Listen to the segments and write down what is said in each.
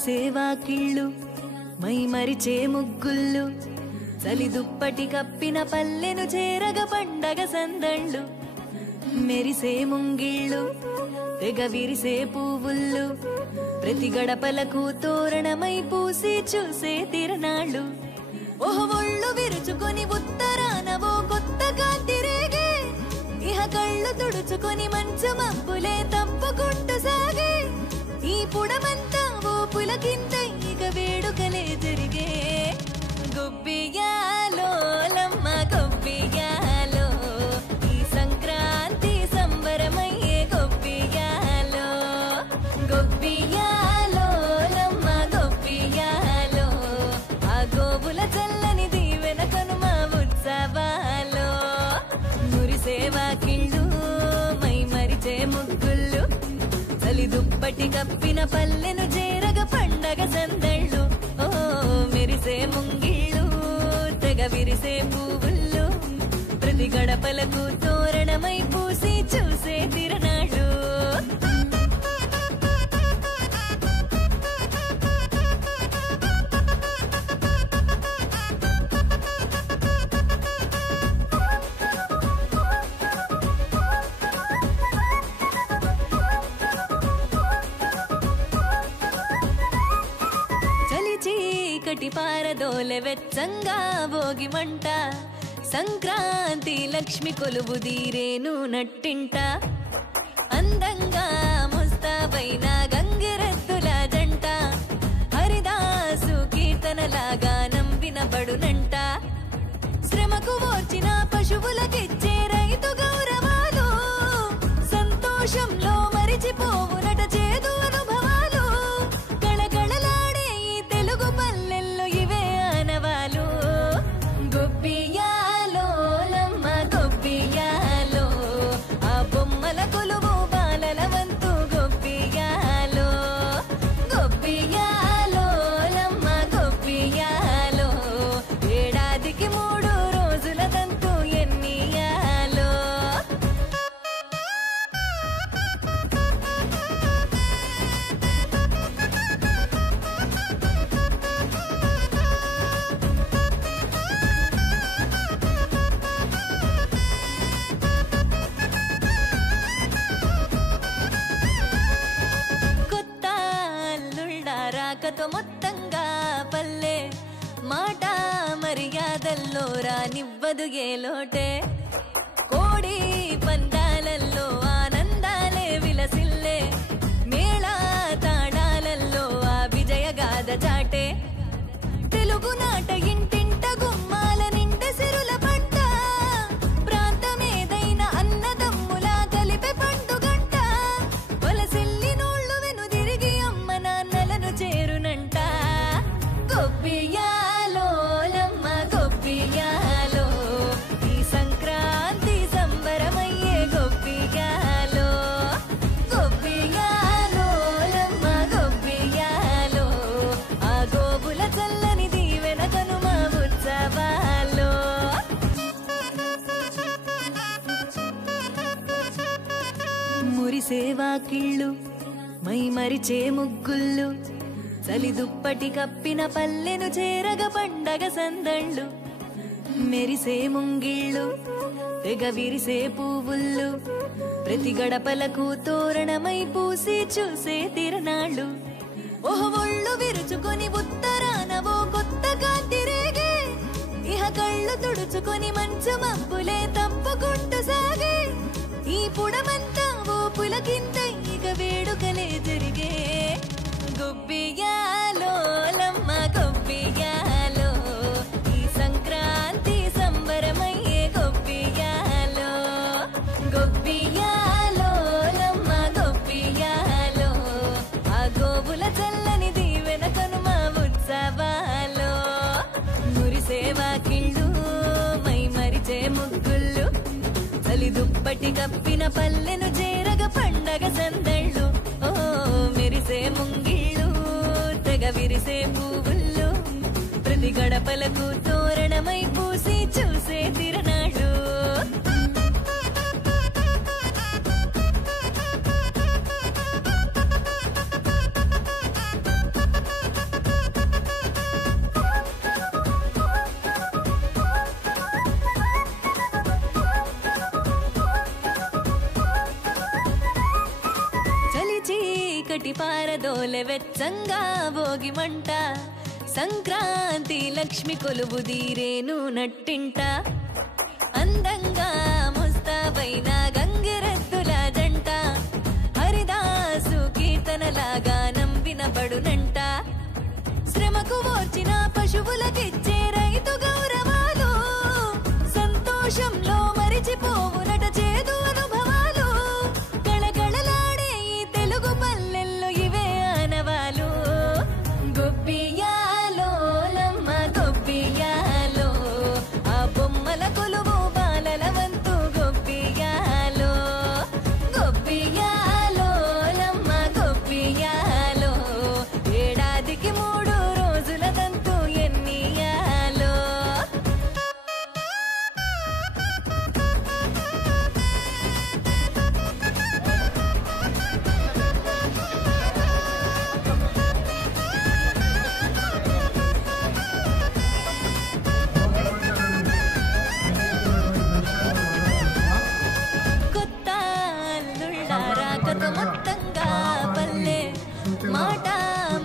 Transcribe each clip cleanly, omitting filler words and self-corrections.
మురిసేవాకిళ్ళు my మరిచే ముగ్గుళ్ళు చలి దుప్పటి కప్పిన పల్లెను చేరగ పండగ సందళ్ళు మెరిసే ముంగిళ్ళు తెగ విరిసే పువ్వుళ్ళు ప్రతి గడపలకు తోరణమై పూసి చూసే తిరణాళ్ళు ఓహో ఒళ్ళు విరుచుకొని ఉత్తరాన ఓ కొత్త కాంతి రేగే ఇహ కళ్ళు తుడుచుకొని మంచు మబ్బులే తప్పుకుంటూ సాగే ఈ పుడమంతా ఓ పులకింత ఇక వేడుకలే జరిగే గొబ్బియాలో లమ్మ గొబ్బియాలో ఈ సంక్రాంతి సంబరమయ్యే గొబ్బియాలో గొబ్బియాలో లమ్మ గొబ్బియాలో ఆ గోవుల చల్లని దీవెన కనుమ ఉత్సవాలో మురిసేవాకిళ్ళు మై మరిచే ముగ్గుళ్ళు చలి దుప్పటి కప్పిన పల్లెను చేరగ పండగ సందళ్ళు ఓ మెరిసే ముంగిళ్ళు తెగ విరిసే పువ్వుళ్ళు ప్రతి గడపలకు తోరణమై పూసి చూసే తిరణాళ్ళు చీకటి పారదోలె వెచ్చంగా భోగి మంట సంక్రాంతి లక్ష్మి కొలువు దీరేను నట్టింట అందంగా ముస్తాబైన గంగిరెద్దుల జంట హరిదాసు కీర్తనలాగా వినబడునంట శ్రమకు ఓర్చిన పశువులకిచ్చే రైతు గౌరవాలు సంతోషంలో మరిచిపోవునట చేదు అనుభవాలు గళగళలాడే ఈ తెలుగు పల్లెల్లో ఇవే ఆనవాలు గొబ్బియాలో లమ్మ గొబ్బియాలో ఆ బొమ్మల కొలువు బాలల వంతు గొబ్బియాలో గొబ్బియాలో లమ్మ గొబ్బియాలో ఏడాదికి 3 రోజుల తంతు ఎన్నియాలో కొత్త అల్లుళ్ళ రాకతో మొత్తంగా పల్లె మాట మర్యాదల్లో రానివ్వదు ఏ లోటే కోడి పందాలల్లో ఆనందాలే విలసిల్లే మేళా తాళాలల్లో ఆ విజయగాథ చాటే తెలుగునాట ఇంటింట గుమ్మాల నిండ సిరుల పంట ప్రాంతమేదైన అన్నదమ్ములా కలిపే పండుగంట వలసిల్లి నోళ్ళు వెనుదిరిగి అమ్మ నాన్నలను చేరునంట గొబ్బియాలో లమ్మ గొబ్బియాలో ఈ సంక్రాంతి సంబరమయ్యే గొబ్బియాలో గొబ్బియాలో లమ్మ గొబ్బియాలో ఆ గోవుల చల్లని దీవెన కనుమ ఉత్సవాలో మురిసేవాకిళ్ళు మై మరిచే ముగ్గుళ్ళు చలి దుప్పటి కప్పిన పల్లెను చేరగ పండగ సందళ్ళు మెరిసే ముంగిళ్ళు తెగ విరిసే పువ్వుళ్ళు ప్రతి గడపలకు తోరణమై పూసి చూసే తిరణాళ్ళు ఓహో ఒళ్ళు విరుచుకొని ఉత్తరాన ఓ కొత్త కాంతి రేగే ఇహ కళ్ళు తుడుచుకొని మంచు మబ్బులే తప్పుకుంటూ సాగే ఈ పుడమంతా ఓ పులకింత ఇక వేడుకలే జరిగే గొబ్బియాలో లమ్మ గొబ్బియాలో ఈ సంక్రాంతి సంబరమయ్యే గొబ్బియాలో గొబ్బియాలో లమ్మ గొబ్బియాలో ఆ గోవుల చల్లని దీవెన కనుమ ఉత్సవాలో మురిసేవాకిళ్ళు మై మరిచే ముగ్గుళ్ళు చలి దుప్పటి కప్పిన పల్లెను చేరగ పండగ సందళ్ళు ఓ మెరిసే ముంగిళ్ళు తెగ విరిసే పువ్వుళ్ళు ప్రతి గడపలకు తోరణమై పూసి చూసే తిరణాళ్ళు చీకటి పారదోలె వెచ్చంగా భోగి మంట సంక్రాంతి లక్ష్మి కొలువు దీరేను నట్టింట అందంగా ముస్తాబైన గంగిరెద్దుల జంట హరిదాసు కీర్తనలాగా వినబడునంట శ్రమకు వచ్చిన పశువులకిచ్చే రైతు గౌరవాలు సంతోషంలో మరిచిపోవునట చేదు అనుభవాలు కళకళలాడే ఈ తెలుగు పల్లెల్లో ఇవే ఆనవాలు గొబ్బియాలో లమ్మ గొబ్బియాలో ఆ బొమ్మల కొలువు బాలల వంతు గొబ్బియాలో గొబ్బియాలో లమ్మ గొబ్బియాలో ఏడాదికి 3 రోజుల దంతు ఎన్నియాలో కొత్త అల్లుళ్ళ రాకత మొత్తంగా పల్లె మాట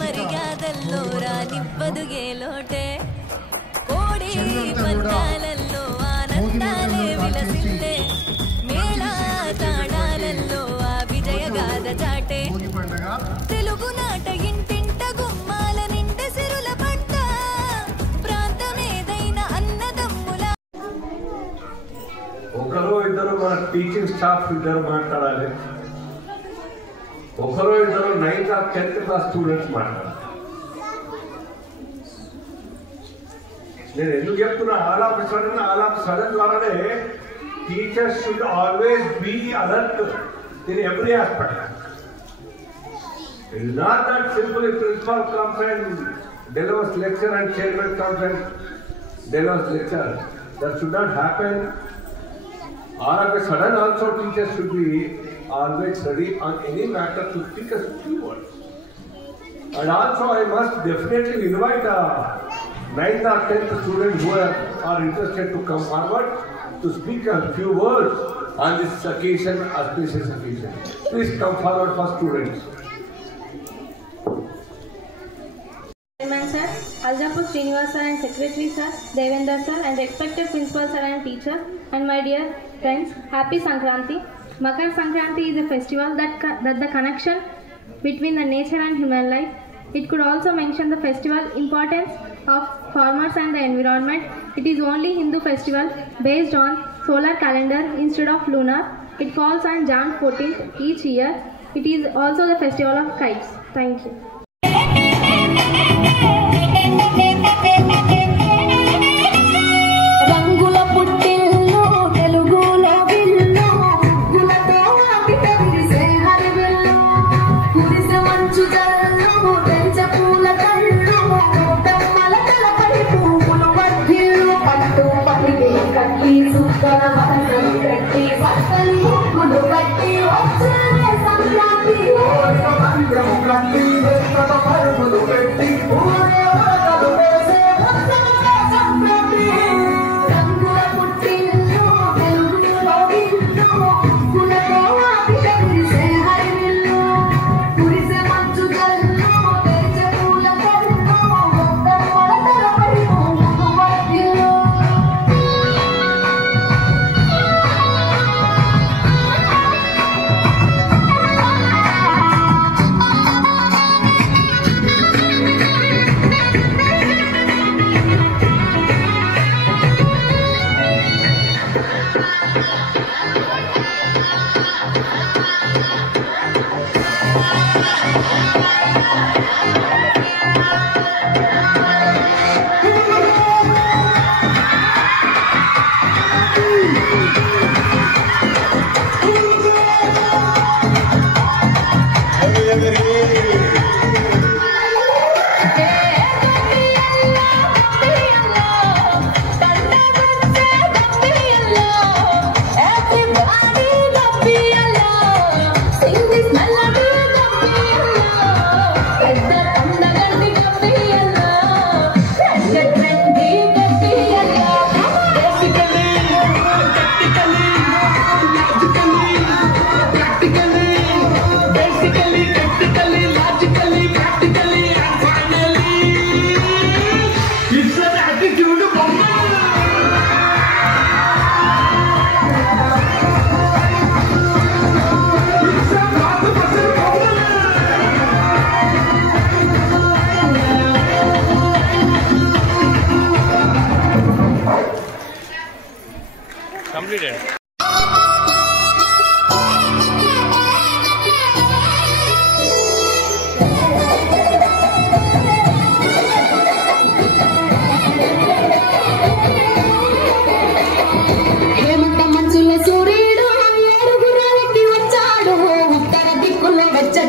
మర్యాదల్లో రానివ్వదు ఏ లోటే కోడి పందాలల్లో ఆనందాలే విలసిల్లే మేళా తాళాలల్లో ఆ విజయ గాథ చాటే తెలుగు నాట ఇంటింట గుమ్మాల నిండె సిరుల పంట ప్రాంతమేదైన అన్నదమ్ముల ఒకరు ఇద్దరు మన టీచింగ్ స్టాఫ్ ఇద్దరు మాట్లాడాలి ఒకరు ఇద్దరు 9th or 10th class students మాట్లాడాలి నేను ఎందుకు చెప్తున్నా ఆల్ ఆఫ్ సడన్ ద్వారానే teachers should always be alert in every aspect it is not that simple if principal comes and delivers lecture and chairman comes and delivers lecture. That should not happen. All of a sudden also teachers should be always ready on any matter to speak a few words. And also I must definitely invite 9th or 10th students who are interested to come forward to speak a few words on this occasion, auspicious occasion. Please come forward for students. Chairman sir, Aljapur Srinivas sir and Secretary sir, Devendra sir and respected principal sir and teacher, and my dear friends, happy Sankranti. Makar Sankranti is a festival that the connection between the nature and human life. It could also mention the festival importance of farmers and the environment. It is only Hindu festival based on solar calendar instead of lunar. It falls on Jan 14th each year. It is also the festival of kites. Thank you. రంగుల పుట్టిల్లు తెలుగులో విల్లు గులతో ఆపితే విరిసే హరివిల్లు కురిసే మంచు జల్లు తెంచ పూల కళ్ళు బొమ్మల తలపై పువ్వులు వర్ధిల్లు పట్టు పలికి కట్టి సుక్కల వసం కట్టి బట్టలు ముగ్గులు కట్టి వచ్చే సంక్రాంతి మంత్రం కట్టి పరుగులు పెట్టి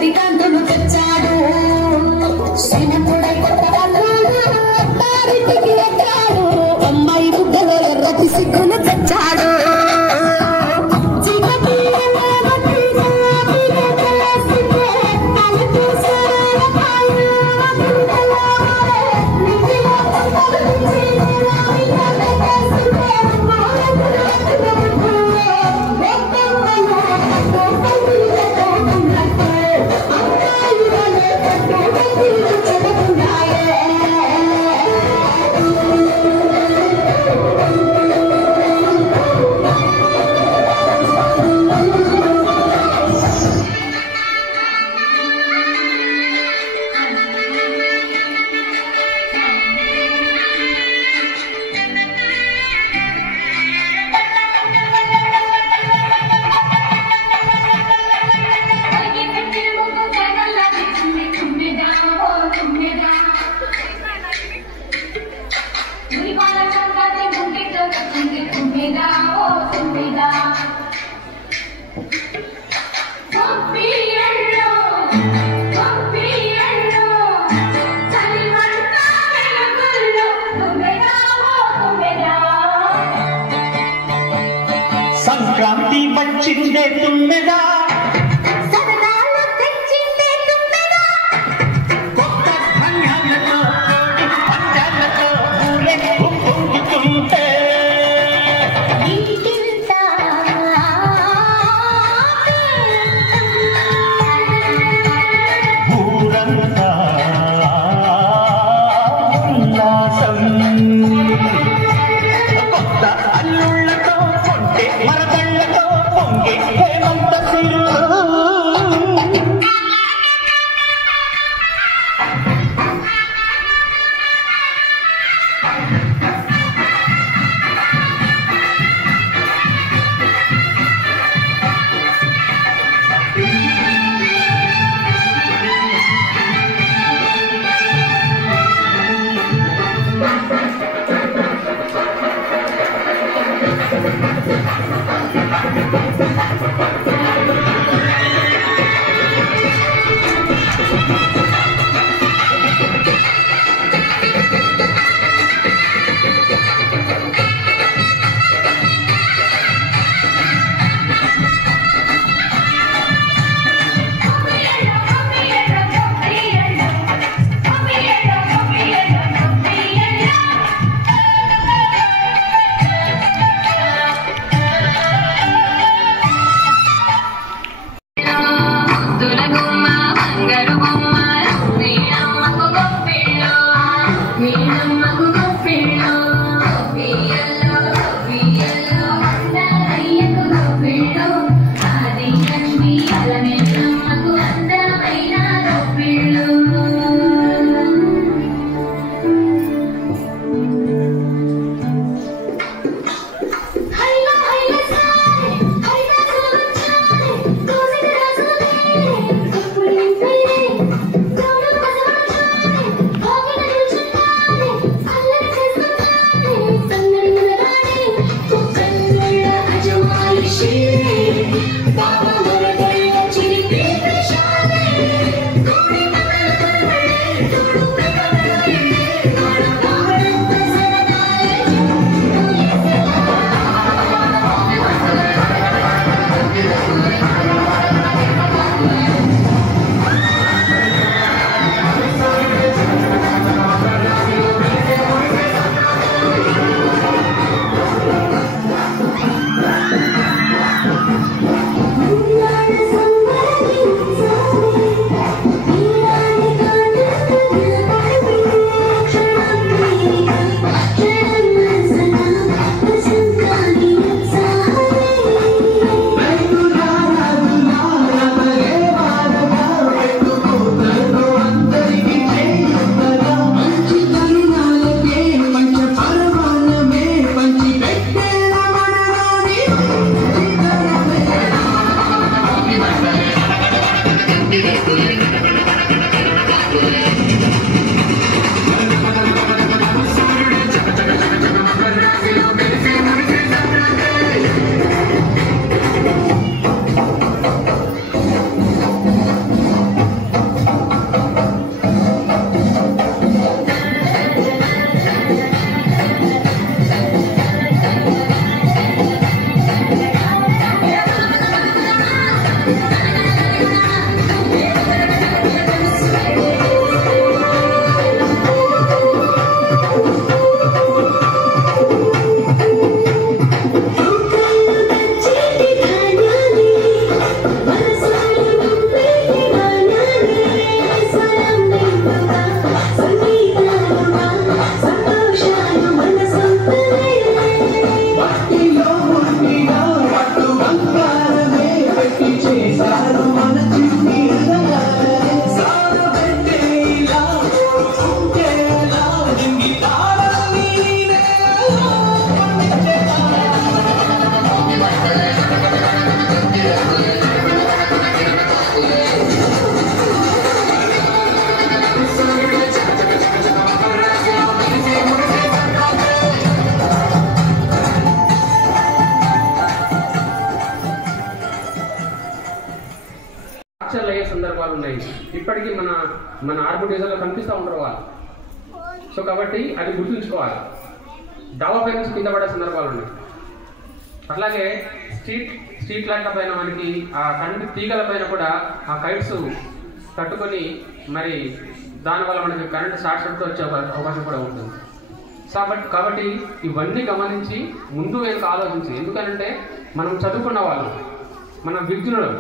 చల్లటి కాంతులు తెచ్చాడు శ్రీమంతుడై కొత్త అత్తారింటికి ఎక్కాడు అమ్మాయి బుగ్గలో ఎర్రటి సిగ్గులు తెచ్చాడు సంక్రాంతి వచ్చిందే తుమ్మెదా కొత్త ధాన్యాలతో పంచాలతో ఊరే పొంగుతుంటే ఊరంతా ఉల్లాసం కొత్త అల్లుళ్ళతో కొంటే మరదళ్ళతో పొంగే హేమంత సిరు అయ్యే సందర్భాలు ఉన్నాయి. ఇప్పటికీ మన ఆర్బిటేజర్లో కనిపిస్తూ ఉంటారు వాళ్ళు. సో కాబట్టి అది గుర్తుంచుకోవాలి. డాబా పై నుంచి కింద పడే సందర్భాలు ఉన్నాయి. అట్లాగే స్ట్రీట్ లైట్ల పైన మనకి ఆ కరెంట్ తీగల పైన కూడా ఆ కైట్స్ తట్టుకొని మరి దానివల్ల మనకి కరెంట్ షార్ట్ సర్క్యూట్ వచ్చే అవకాశం కూడా ఉంటుంది. కాబట్టి ఇవన్నీ గమనించి ముందు వెనుక ఆలోచించి, ఎందుకంటే మనం చదువుకున్న వాళ్ళు, మనం విజ్ఞులు.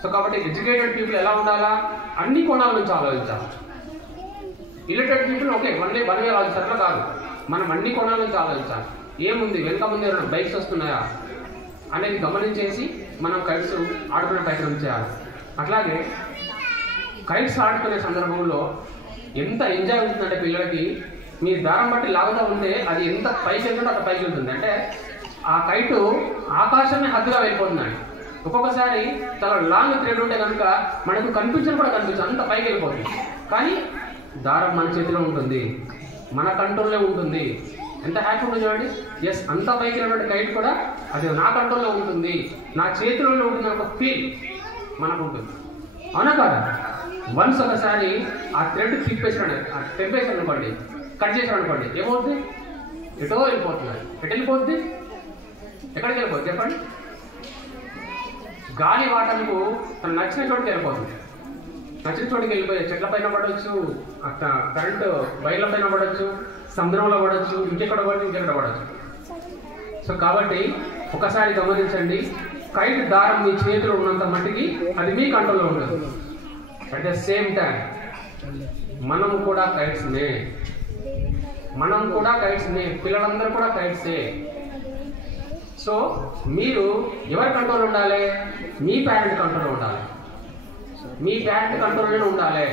సో కాబట్టి ఎడ్యుకేటెడ్ పీపుల్ ఎలా ఉండాలా, అన్ని కోణాల నుంచి ఆలోచించాలి. Illiterate people okay one way ఆలోచించాలి కాదు, మనం అన్ని కోణాల నుంచి ఆలోచించాలి. ఏముంది వెనుక ముందు ఏమైనా బైక్స్ వస్తున్నాయా అనేది గమనించేసి మనం కైట్స్ ఆడుకునే ప్రయత్నం చేయాలి. అట్లాగే కైట్స్ ఆడుకునే సందర్భంలో ఎంత ఎంజాయ్ ఉంటుందంటే పిల్లలకి, మీ దారం బట్టి లాగుతూ ఉంటే అది ఎంత పైకి వెళ్తుందో అంత పైకి వెళ్తుంది. అంటే ఆ కైటు ఆకాశమే హద్దుగా వెళ్ళిపోతుందండి. ఒక్కొక్కసారి చాలా లాంగ్ థ్రెడ్ ఉంటే కనుక మనకు కనిపించడం కూడా కనిపించదు, అంత పైకి వెళ్ళిపోతుంది. కానీ దారం మన చేతిలో ఉంటుంది, మన కంట్రోల్లో ఉంటుంది. ఎంత హ్యాపీ ఉంటుంది చూడండి. ఎస్, అంత పైకి వెళ్ళినటువంటి కైట్ కూడా అది నా కంట్రోల్లో ఉంటుంది, నా చేతిలోనే ఉంటుంది ఒక ఫీల్ మనకు ఉంటుంది. అవునా కాదా? వన్స్ ఒకసారి ఆ థ్రెడ్ తెంపేసాడు అనుకోండి, కట్ చేసాడు అనుకోండి, ఏమవుతుంది? ఎటో వెళ్ళిపోతుంది. ఎటు వెళ్ళిపోద్ది? ఎక్కడికి వెళ్ళిపోద్ది చెప్పండి? గాలి వాటంకు తను నచ్చిన చోటుకి వెళ్ళిపోతుంది. నచ్చిన చోటుకి వెళ్ళిపోయి చెట్ల పైన పడవచ్చు, కరెంటు వైర్ల పైన పడవచ్చు, సముద్రంలో పడవచ్చు, ఇంకెక్కడ పడవచ్చు. సో కాబట్టి ఒకసారి గమనించండి, కైట్ దారం మీ చేతిలో ఉన్నంత మట్టికి అది మీ కంట్రోల్లో ఉంటుంది. అట్ ద సేమ్ టైం మనం కూడా కైట్స్నే, పిల్లలందరూ కూడా కైట్సే. సో మీరు ఎవరి కంట్రోల్ ఉండాలి? మీ పేరెంట్ కంట్రోల్ ఉండాలి, మీ పేరెంట్ కంట్రోల్లోనే ఉండాలి.